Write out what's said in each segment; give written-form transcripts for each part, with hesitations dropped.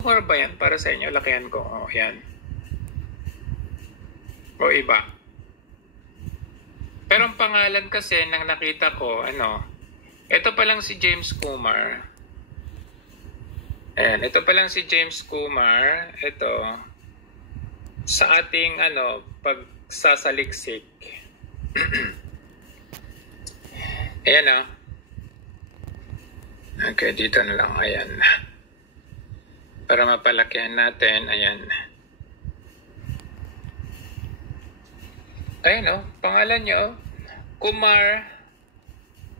Kumar ba yan para sa inyo? Lakihan ko. O, yan. O iba. Pero ang pangalan kasi nang nakita ko, ito pa lang si James Kumar. Ayan, ito pa lang si James Kumar. Ito. Sa ating, pagsasaliksik. Ayan, Okay, dito na lang. Ayan. Para mapalakihan natin. Ayan. Ayan, pangalan nyo, Kumar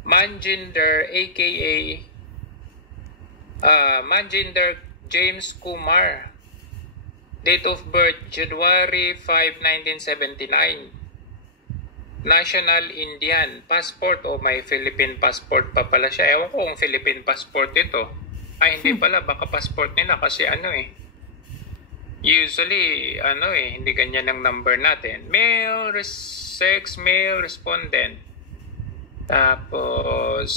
Manjinder, aka Manjinder James Kumar. Date of birth, January 5, 1979. National Indian. Passport, may Philippine passport pa pala siya. Ewan ko kung Philippine passport ito. Ay, hindi pala. Baka passport nila kasi usually, hindi ganyan ang number natin. Sex male respondent. Tapos,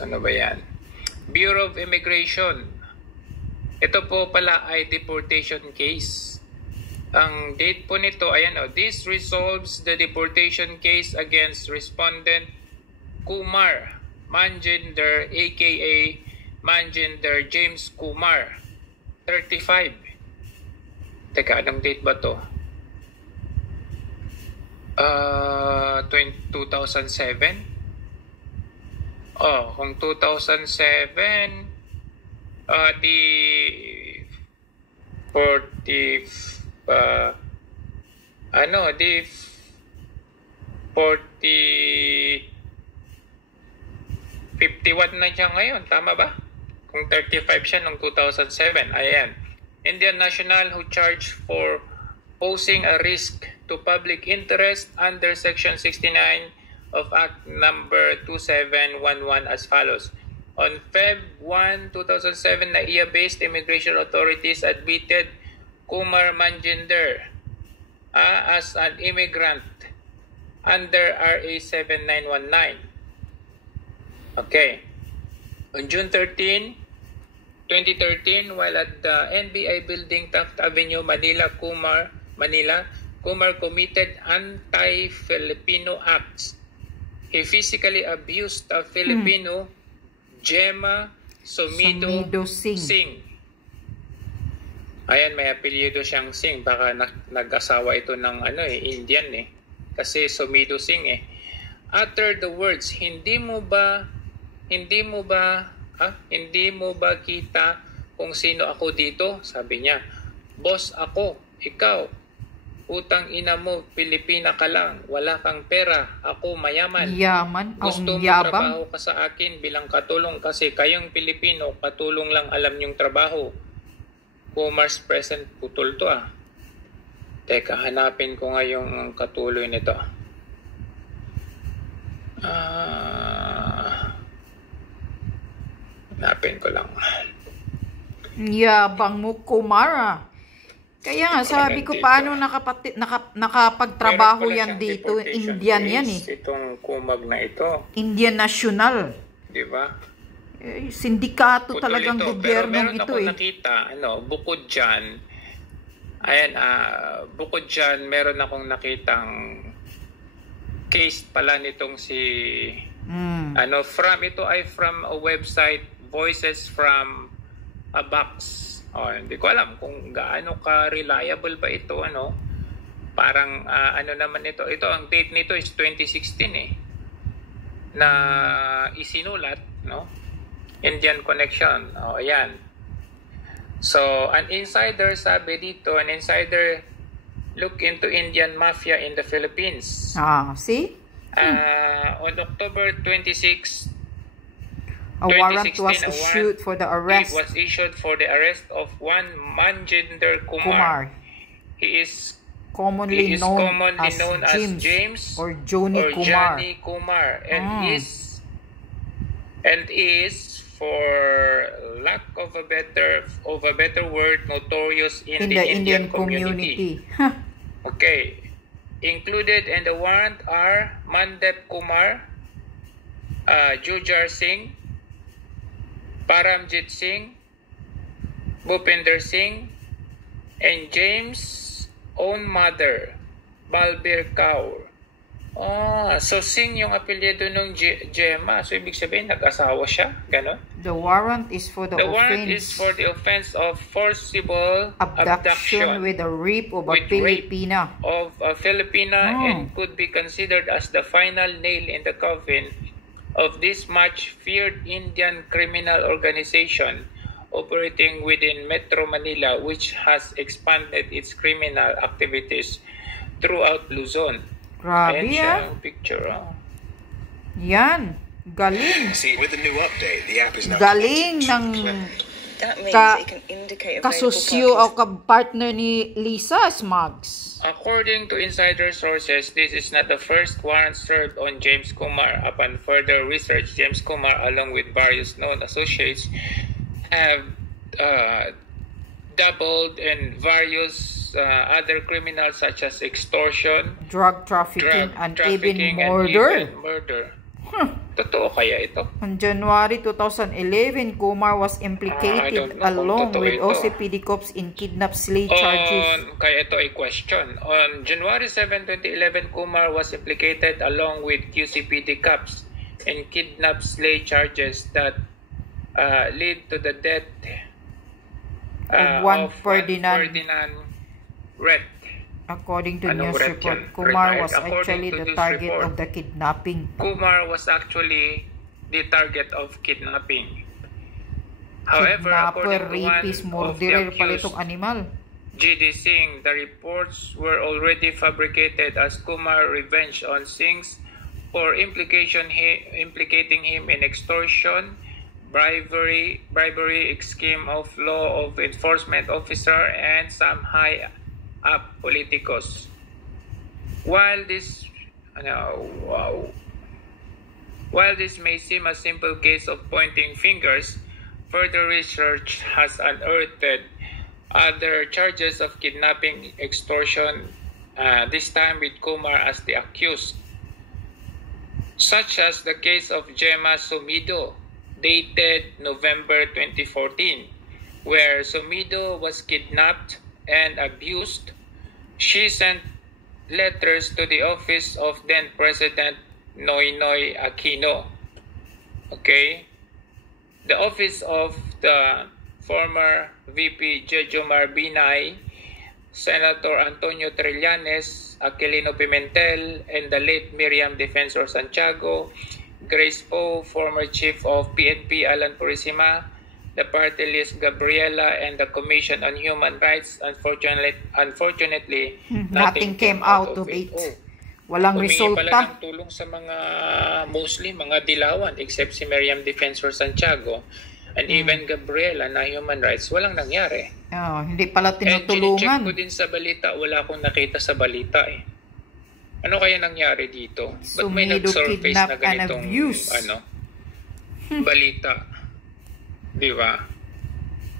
ano ba yan? Bureau of Immigration. Ito po pala ay deportation case. Ang date po nito, ayan this resolves the deportation case against respondent Kumar Manjinder, aka Manjinder James Kumar, 35. Teka, anong date ba to? 2007? Kung 2007, di 51 na siya ngayon. Tama ba? Kung 35 siya noong 2007. Ayan. Indian national who charged for posing a risk to public interest under Section 69 of Act Number 2711 as follows. On Feb 1, 2007, NAIA-based immigration authorities admitted Kumar Manjinder as an immigrant under RA 7919. Okay. On June 13, 2013, while at the NBI building, Taft Avenue, Manila, Kumar committed anti-Filipino acts. He physically abused a Filipino, Gemma Somido Singh. Ayan, may apelyido siyang Singh. Baka nag-asawa ito ng Indian Kasi Somido Singh Utter the words, hindi mo ba kita kung sino ako dito? Sabi niya, boss ako, ikaw, utang ina mo, Pilipina ka lang, wala kang pera, ako mayaman. Yaman, gusto mo trabaho ka sa akin bilang katulong kasi kayong Pilipino, katulong lang alam yung trabaho. Kumar's present, putol to Teka, hanapin ko nga yung katuloy nito. Hanapin ko lang. Yabang mo, Kumar. Kaya nga, sabi ko, paano nakapagtrabaho yan dito? Indian yan Itong Kumag na ito. Indian national. Di ba? Sindikato talagang gobyernong ito Pero meron ako nakita, bukod dyan, bukod dyan, meron akong nakitang case pala nitong ito ay from a website, Voices from a Box. Hindi ko alam kung gaano ka-reliable ba ito, Parang, naman ito. Ito, ang date nito is 2016 na isinulat, Indian Connection. Ayan. So, an insider look into Indian mafia in the Philippines. See? On October 26, a warrant was issued for the arrest. It was issued for the arrest of one Manjinder Kumar. He is commonly known as James or Johnny Kumar, and is for lack of a better word, notorious in the Indian community. Okay. Included in the warrant are Mandep Kumar, Jujar Singh, Paramjit Singh, Bhupinder Singh, and James' own mother, Balbir Kaur. So Singh yung apelyido nung Gemma. So ibig sabihin, nag-asawa siya? Ganon? The warrant is for the warrant is for the offense of forcible abduction with a rape of a Filipina. And could be considered as the final nail in the coffin of this much feared Indian criminal organization operating within Metro Manila, which has expanded its criminal activities throughout Luzon. Grabe yan. Picture. Yan. Galing. See, with the new update, the app is now galing ng kasosyo o ka-partner ni Lisa Smugs. According to insider sources, this is not the first warrant served on James Kumar. Upon further research, James Kumar, along with various known associates, have doubled in various other criminals such as extortion, drug trafficking, and even murder. Totoo kaya ito? On January 2011, Kumar was implicated along with OCPD cops in kidnap slay charges. Kaya ito ay question. On January 7, 2011, Kumar was implicated along with QCPD cops in kidnap slay charges that lead to the death of Juan Ferdinand Red. According to news report, Kumar was actually the target of the kidnapping. Kumar was actually the target of kidnapping. However, according to one of the accused, GD Singh, the reports were already fabricated as Kumar revenge on Singh for implicating him in extortion, bribery, scheme of law of enforcement officer, and some high-up politicos. While this may seem a simple case of pointing fingers, further research has unearthed other charges of kidnapping, extortion, this time with Kumar as the accused, such as the case of Gemma Sumido, dated November 2014, where Sumido was kidnapped and abused. She sent letters to the office of then President Noynoy Aquino. Okay? The office of the former VP Jejomar Binay, Senator Antonio Trillanes, Aquilino Pimentel, and the late Miriam Defensor Santiago, Grace Poe, former Chief of PNP Alan Purisima, the party list Gabriela, and the Commission on Human Rights. Unfortunately, nothing came out of it. Walang resulta. Humingi pala ng tulong sa mga, mostly mga dilawan, except si Miriam Defensor Santiago, and even Gabriela na human rights, walang nangyari. Hindi pala tinutulungan. And check ko din sa balita, wala akong nakita sa balita eh. Ano kaya nangyari dito? Ba't may nag-surface na ganitong balita? Di ba?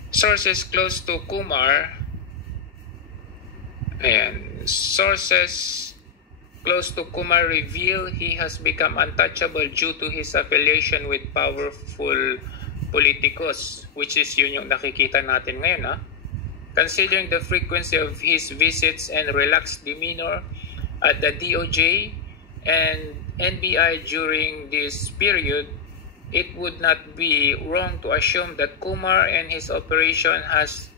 Sources close to Kumar, sources close to Kumar reveal he has become untouchable due to his affiliation with powerful politicos, which is yun yung nakikita natin ngayon. Considering the frequency of his visits and relaxed demeanor at the DOJ and NBI during this period, it would not be wrong to assume that Kumar and his operation has,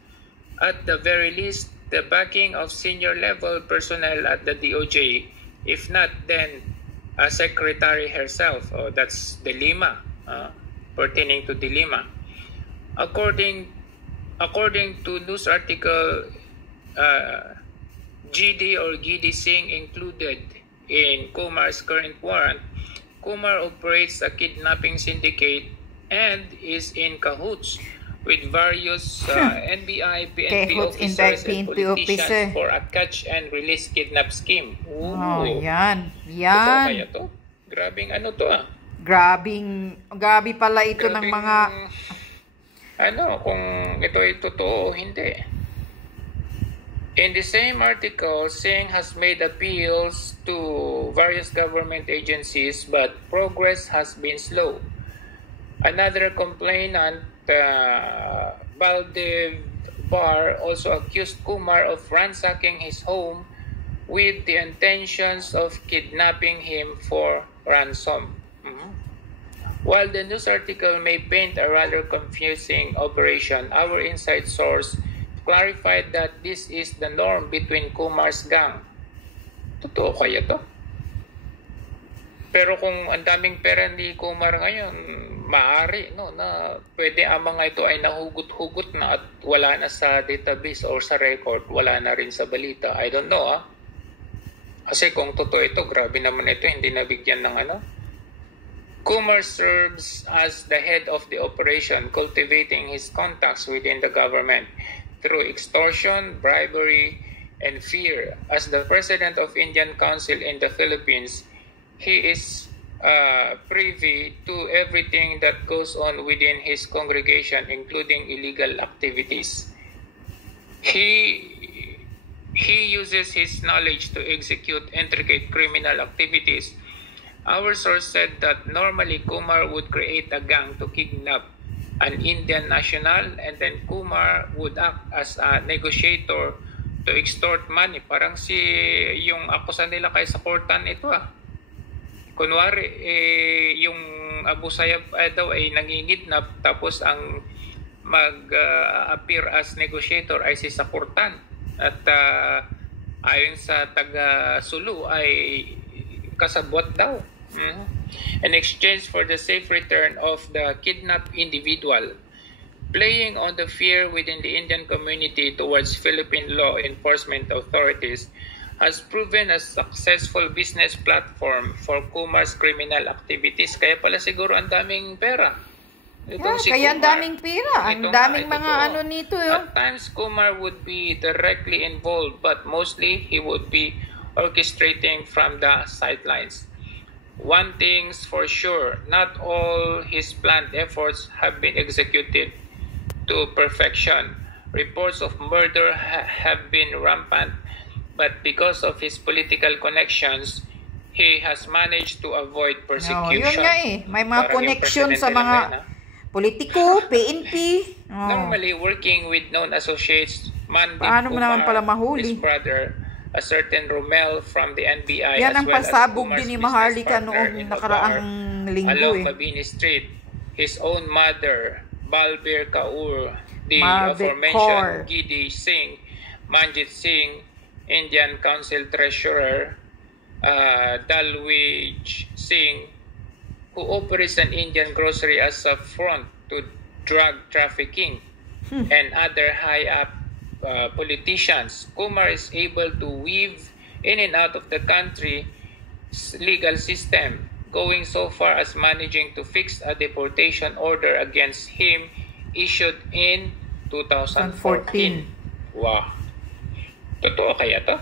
at the very least, the backing of senior-level personnel at the DOJ, if not then a secretary herself. That's De Lima, pertaining to De Lima. According to news article, GD or Gidi Singh included in Kumar's current warrant. Kumar operates a kidnapping syndicate and is in cahoots with various NBI, PNP officers and politicians for a catch and release kidnap scheme. Yan. Totoo kaya to? Grabing ano to Grabe pala ito ng mga... kung ito ay totoo o hindi. In the same article, Singh has made appeals to various government agencies, but progress has been slow. Another complainant, Baldev Barr also accused Kumar of ransacking his home with the intentions of kidnapping him for ransom. While the news article may paint a rather confusing operation, our inside source clarified that this is the norm between Kumar's gang. Totoo kaya to? Pero kung ang daming pera ni Kumar ngayon, maaari no, na pwede ang mga ito ay nahugot-hugot na at wala na sa database or sa record, wala na rin sa balita. I don't know Kasi kung totoo ito, grabe naman ito, hindi nabigyan ng ano. Kumar serves as the head of the operation, cultivating his contacts within the government through extortion, bribery, and fear. As the president of Indian Council in the Philippines, he is privy to everything that goes on within his congregation, including illegal activities. He uses his knowledge to execute intricate criminal activities. Our source said that normally Kumar would create a gang to kidnap an Indian national, and then Kumar would act as a negotiator to extort money. Parang yung akusan nila kay Saportan ito Kunwari, yung Abu Sayyaf daw ay nangingidnap, tapos ang mag-appear as negotiator ay si Saportan. At ayon sa taga-Sulu ay kasabwat daw. In exchange for the safe return of the kidnapped individual, playing on the fear within the Indian community towards Philippine law enforcement authorities has proven a successful business platform for Kumar's criminal activities. Kaya pala siguro ang daming pera. Kaya ang daming pera. Ang daming mga ano nito. At times, Kumar would be directly involved, but mostly he would be orchestrating from the sidelines. One thing's for sure, not all his planned efforts have been executed to perfection. Reports of murder have been rampant, but because of his political connections, he has managed to avoid persecution. Yun nga may mga connection sa mga politiko, PNP. Normally working with known associates, Mandip Paano mo naman pala mahuli? his brother, a certain Romel from the NBI, Yan ang as well as pasabog Kumar's din ni business Maharlika partner noong in nakaraang Babar, linggo along Mabini Street. His own mother, Balbir Kaur, the Malbir aforementioned Kaur. Gidi Singh, Manjit Singh, Indian Council Treasurer, Dalwij Singh, who operates an Indian grocery as a front to drug trafficking, and other high-up politicians. Kumar is able to weave in and out of the country's legal system, going so far as managing to fix a deportation order against him issued in 2014. Wow. Totoo kaya to?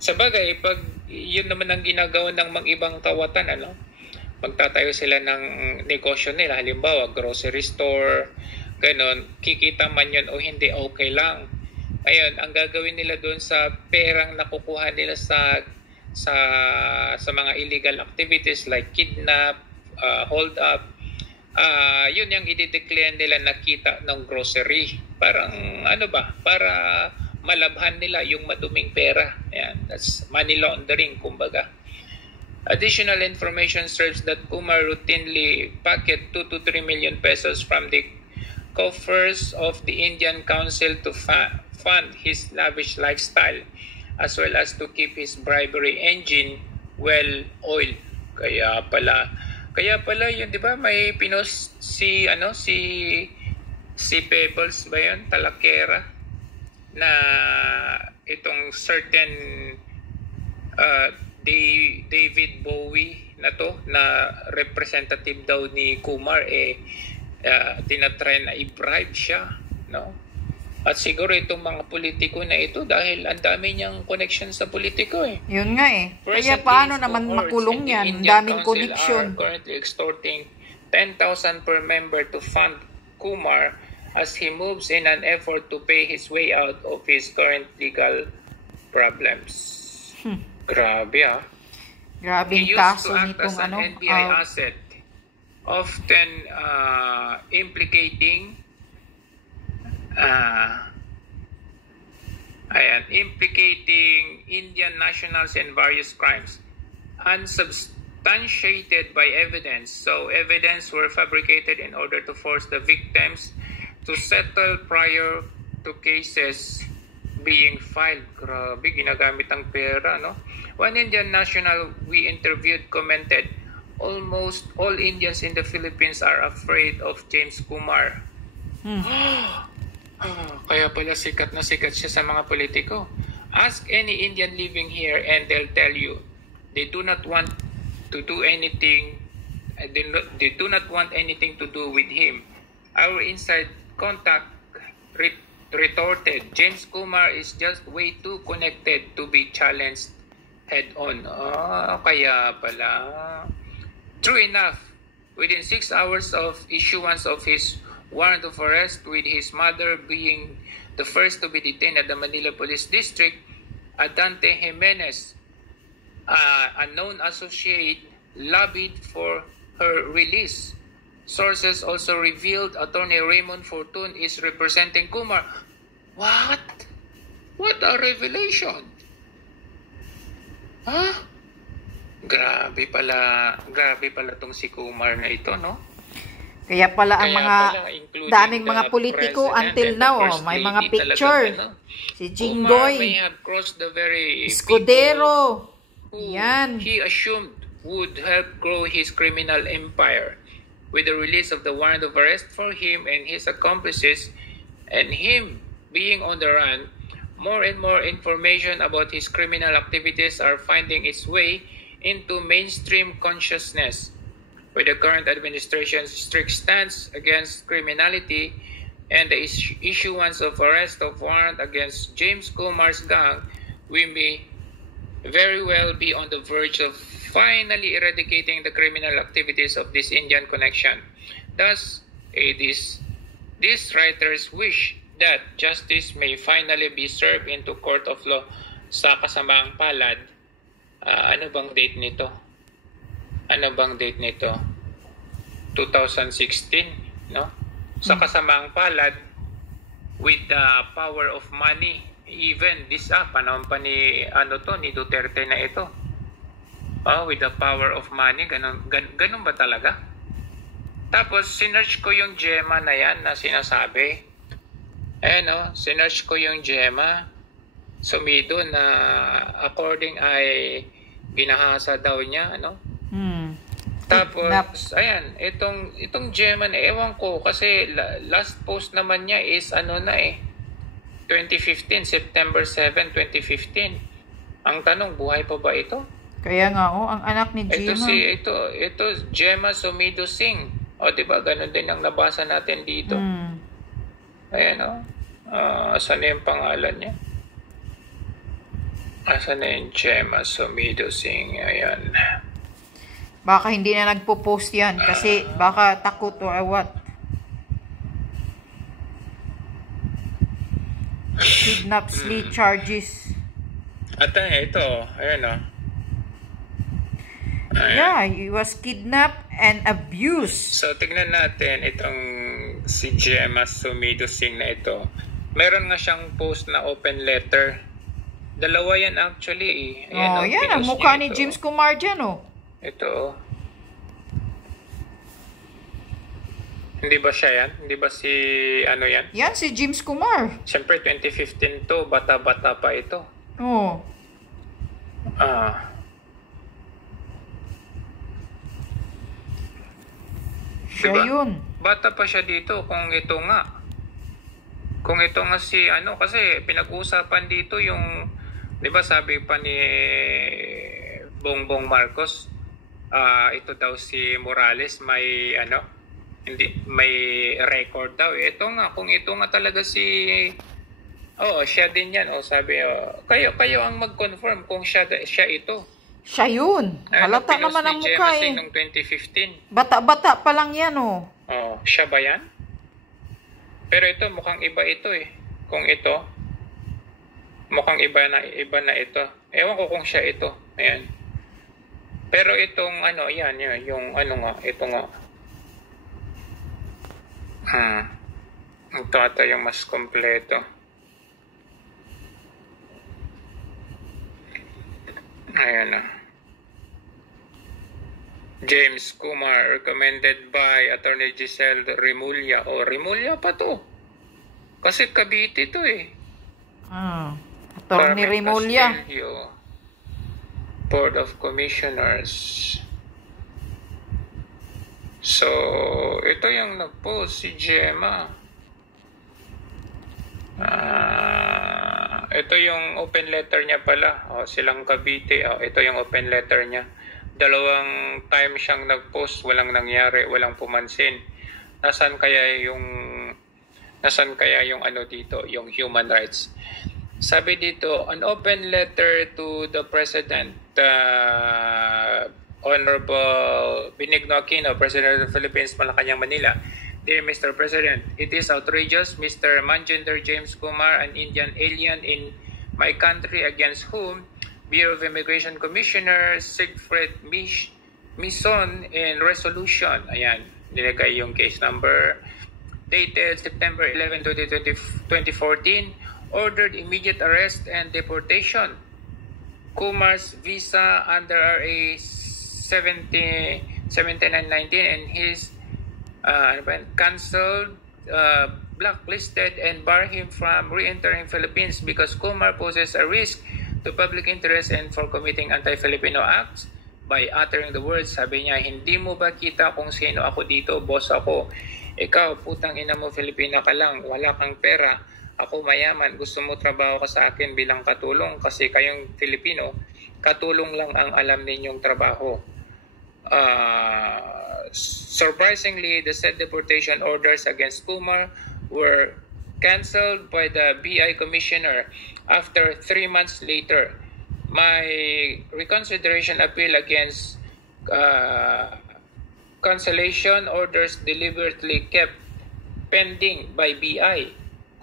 Sabagay, pag yun naman ang ginagawa ng mga ibang kawatan, magtatayo sila ng negosyo nila, halimbawa grocery store, ganon, kikita man yun o hindi, okay lang. Ngayon, ang gagawin nila doon sa perang nakukuha nila sa mga illegal activities like kidnap, hold up, yun yung i-declare nila na kita ng grocery. Parang para malabhan nila yung maduming pera. Ayan, that's money laundering, kumbaga. Additional information serves that Kumar routinely pocket 2 to 3 million pesos from the coffers of the Indian Council to fund his lavish lifestyle, as well as to keep his bribery engine well-oiled. Kaya pala yun, di ba? May pinost si Pebbles ba yun? Talakera na itong certain David Bowie na to, na representative daw ni Kumar, tinatry na i-bribe siya, no? At siguro itong mga politiko na ito, dahil ang dami niyang connection sa politiko Yun nga Kaya paano naman makulong yan? Ang daming connection. Currently extorting 10,000 per member to fund Kumar as he moves in an effort to pay his way out of his current legal problems. Grabe Grabe He yung used kaso to act nitong as an NBI asset, often implicating Ayan, implicating Indian nationals in various crimes. Unsubstantiated by evidence. So evidence were fabricated in order to force the victims to settle prior to cases being filed. Grabe, ginagamit ang pera, no? One Indian national we interviewed commented, almost all Indians in the Philippines are afraid of James Kumar. Kaya pala sikat na sikat siya sa mga politiko. Ask any Indian living here and they'll tell you they do not want to do anything. They do not want anything to do with him. Our inside contact retorted, James Kumar is just way too connected to be challenged head-on. Kaya pala. True enough, within 6 hours of issuance of his warrant of arrest, with his mother being the first to be detained at the Manila Police District, Adante Jimenez, a known associate, lobbied for her release. Sources also revealed Attorney Raymond Fortun is representing Kumar. What? What a revelation! Grabe pala tong si Kumar na ito, no? Kaya pala ang mga daming mga politiko until now, may mga picture. Si Jinggoy, Escudero, yan. He assumed would help grow his criminal empire. With the release of the warrant of arrest for him and his accomplices, and him being on the run, more and more information about his criminal activities are finding its way into mainstream consciousness. With the current administration's strict stance against criminality and the issuance of arrest of warrant against James Kumar's gang, we may very well be on the verge of finally eradicating the criminal activities of this Indian connection. Thus, these writers wish that justice may finally be served into court of law. Sa kasamaang palad, ano bang date nito? 2016, no? Sa kasamaang palad, with the power of money, even this panahon pa ni Duterte na ito. With the power of money, ganun ba talaga? Tapos sinearch ko yung Gemma na yan na sinasabi. Sinearch ko yung Gemma. Sumido na according ay ginahasa daw niya, Tapos, ayan, itong Gemma na, ewan ko, kasi last post naman niya is 2015, September 7, 2015. Ang tanong, buhay pa ba ito? Kaya nga, ang anak ni Gemma. Ito, Gemma Sumido Singh. Diba, ganun din ang nabasa natin dito. Ayan, asan na yung pangalan niya? Asan na yung Gemma Sumido Singh? Ayan. Baka hindi na nagpo-post yan kasi baka takot or what. Kidnap slay charges. At ito, ayan Yeah, he was kidnapped and abused. So, tignan natin itong si Gemma Sumido Singh na ito. Meron nga siyang post na open letter. Dalawa yan actually. Ayan, yan ang mukha ni James Kumar dyan, Ito. Hindi ba siya yan? Hindi ba si yan? Yan, si James Kumar. Siyempre, 2015 to. Bata-bata pa ito. Siya diba? Yun. Bata pa siya dito kung ito nga. Kung ito nga si kasi pinag-uusapan dito yung, di ba sabi pa ni Bongbong Marcos, ito daw si Morales may may record daw. Ito nga, kung ito nga talaga siya din yan. Sabi, kayo ang mag-confirm kung siya ito. Siya yun. Halata naman ang mukha noong 2015. Bata-bata pa lang yan, siya ba yan? Pero ito, mukhang iba ito Kung ito, mukhang iba na ito. Ewan ko kung siya ito. Ayan. Pero itong yan, yung ito nga. Ito ata yung mas kompleto. James Kumar, recommended by Attorney Giselle Remulla. O, Remulla pa to. Kasi Cavite to eh. Attorney Remulla. Castillo, Board of Commissioners. So, ito yung nag-post si Gemma. Ito yung open letter niya pala. Silang Cavite. Ito yung open letter niya. Dalawang time siyang nag-post, walang nangyari, walang pumansin. Nasaan kaya yung ano dito, yung human rights? Sabi dito, an open letter to the President, Honorable Benigno Aquino, President of the Philippines, Malacanang, Manila. Dear Mr. President, it is outrageous, Mr. Manjinder James Kumar, an Indian alien in my country against whom Bureau of Immigration Commissioner Siegfried Mison in resolution, ayan, nilagay yung case number, dated September 11, 2014, ordered immediate arrest and deportation. Kumar's visa under RA 7919 and his cancelled, blacklisted, and bar him from re-entering Philippines because Kumar poses a risk to public interest and for committing anti-Filipino acts by uttering the words, sabi niya, hindi mo ba kita kung sino ako dito? Boss ako. Ikaw, putang ina mo, Filipina ka lang. Wala kang pera. Ako mayaman. Gusto mo trabaho ka sa akin bilang katulong kasi kayong Filipino, katulong lang ang alam ninyong trabaho. Surprisingly, the said deportation orders against Kumar were cancelled by the BI Commissioner after 3 months later. My reconsideration appeal against cancellation orders deliberately kept pending by BI.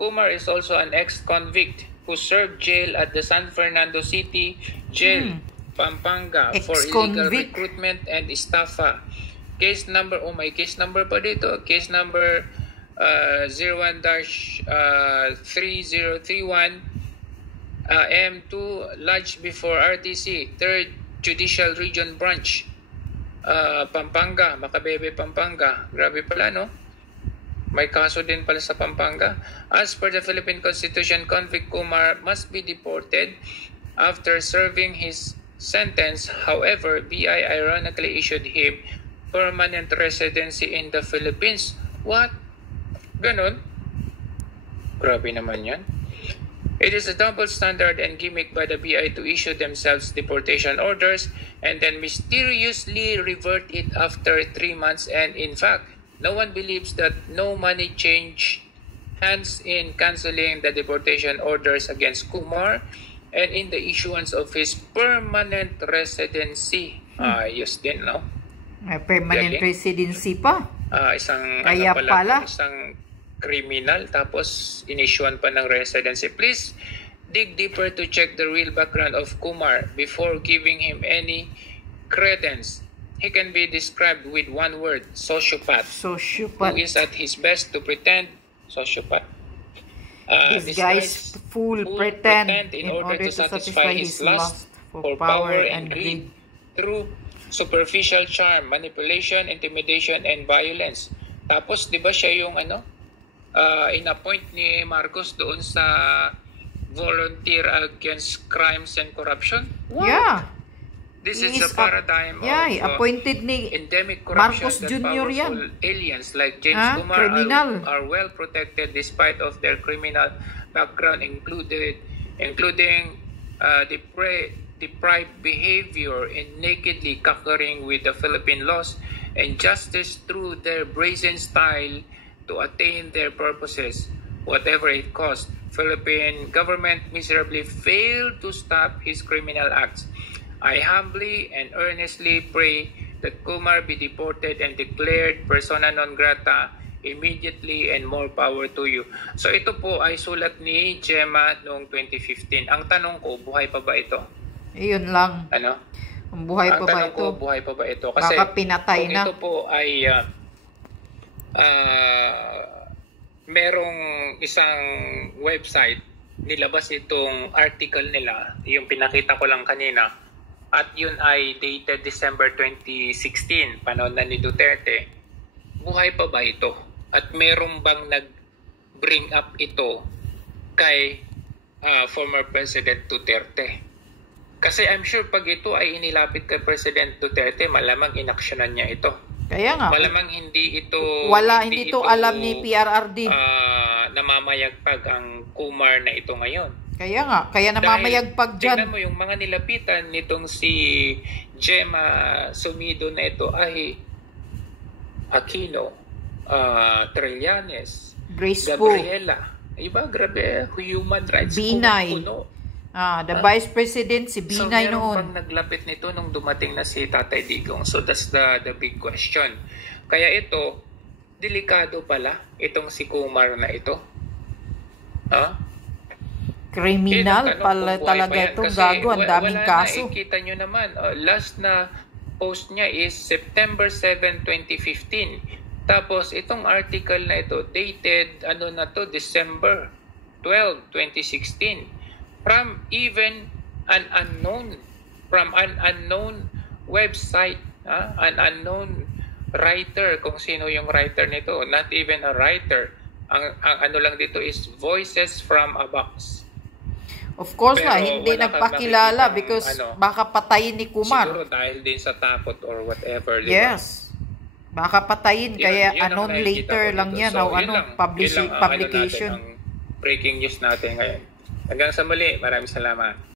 Kumar is also an ex-convict who served jail at the San Fernando City Jail, Pampanga, for illegal recruitment and estafa. Case number, case number pa dito, case number 01-3031 M2 lodged before RTC 3rd Judicial Region Branch, Pampanga, Macabebe, Pampanga. Grabe pala, no? May kaso din pala sa Pampanga. As per the Philippine Constitution, convict Kumar must be deported after serving his sentence. However, BI ironically issued him permanent residency in the Philippines. What? Ganon? Grabe naman yan. It is a double standard and gimmick by the BI to issue themselves deportation orders and then mysteriously revert it after 3 months. And in fact, no one believes that no money changed hands in cancelling the deportation orders against Kumar and in the issuance of his permanent residency. Ayos din, no? May permanent residency pa. Isang kaya pala, isang criminal tapos inissuean pa ng residency. Please dig deeper to check the real background of Kumar before giving him any credence. He can be described with one word, sociopath. Sociopath. Who is at his best to pretend, sociopath. This guy's full pretend in order to satisfy his lust for power and greed through superficial charm, manipulation, intimidation, and violence. Tapos, di ba siya yung in-appoint ni Marcos doon sa Volunteer Against Crimes and Corruption? What? Yeah. This is the paradigm of appointed ni endemic corruption Marcos that Jr. powerful aliens like James Kumar are well protected despite of their criminal background, including deprived behavior and nakedly cackling with the Philippine laws and justice through their brazen style to attain their purposes, whatever it cost. Philippine government miserably failed to stop his criminal acts. I humbly and earnestly pray that Kumar be deported and declared persona non grata immediately, and more power to you. So ito po ay sulat ni Gemma noong 2015. Ang tanong ko, buhay pa ba ito? Iyon lang. Ano? Buhay pa ba ito? Buhay pa ba ito? Kasi baka pinatay na. Ito po ay merong isang website, nilabas itong article nila, yung pinakita ko lang kanina. at yun ay dated December 2016, panahon na ni Duterte, buhay pa ba ito? At meron bang nag-bring up ito kay former President Duterte? Kasi I'm sure pag ito ay inilapit kay President Duterte, malamang inaksyonan niya ito. Kaya nga. Malamang hindi ito hindi ito alam ni PRRD. Namamayagpag ang Kumar na ito ngayon. Kaya nga, kaya namamayagpag dyan. Tingnan mo yung mga nilapitan nitong si Gemma Sumido na ito ay Aquino, Trillanes, Grace Gabriela. Iba, grabe, human rights. Binay. The Vice President, si Binay so, noon. So, meron naglapit nito nung dumating na si Tatay Digong. So, that's the big question. Kaya ito, delikado pala itong si Kumar na ito. Kriminal pala talaga itong gago. Ang daming kaso. Nakikita nyo naman, last na post niya is September 7, 2015. Tapos, itong article na ito, dated, December 12, 2016. From an unknown website, an unknown writer, kung sino yung writer nito, not even a writer. Ang ano lang dito is voices from a box. Of course hindi nagpakilala because baka patayin ni Kumar. Siguro dahil din sa takot or whatever. Yes. Baka patayin, kaya anon later lang yan, so, publication. Ang breaking news natin ngayon. Hanggang sa muli, maraming salamat.